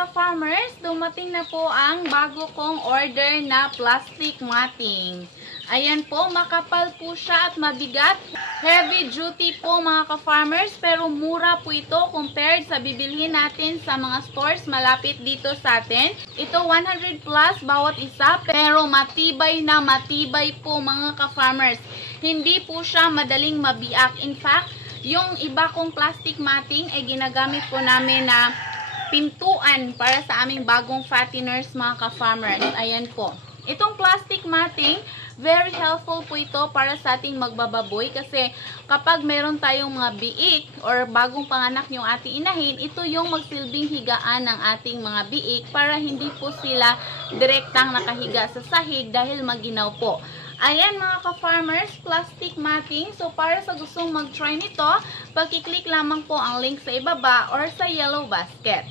ka-farmers, dumating na po ang bago kong order na plastic matting. Ayan po, makapal po siya at mabigat. Heavy duty po mga ka-farmers, pero mura po ito compared sa bibilhin natin sa mga stores malapit dito sa atin. Ito 100 plus bawat isa, pero matibay na matibay po mga ka-farmers. Hindi po siya madaling mabiak. In fact, yung iba kong plastic matting ay ginagamit po namin na pintuan para sa aming bagong fatteners mga ka-farmers. Ayan po. Itong plastic matting, very helpful po ito para sa ating magbababoy kasi kapag meron tayong mga biik or bagong panganak yung ating inahin, ito yung magsilbing higaan ng ating mga biik para hindi po sila direktang nakahiga sa sahig dahil maginaw po. Ayan mga ka-farmers, plastic matting. So para sa gustong mag-try nito, pag-click lamang po ang link sa ibaba or sa yellow basket.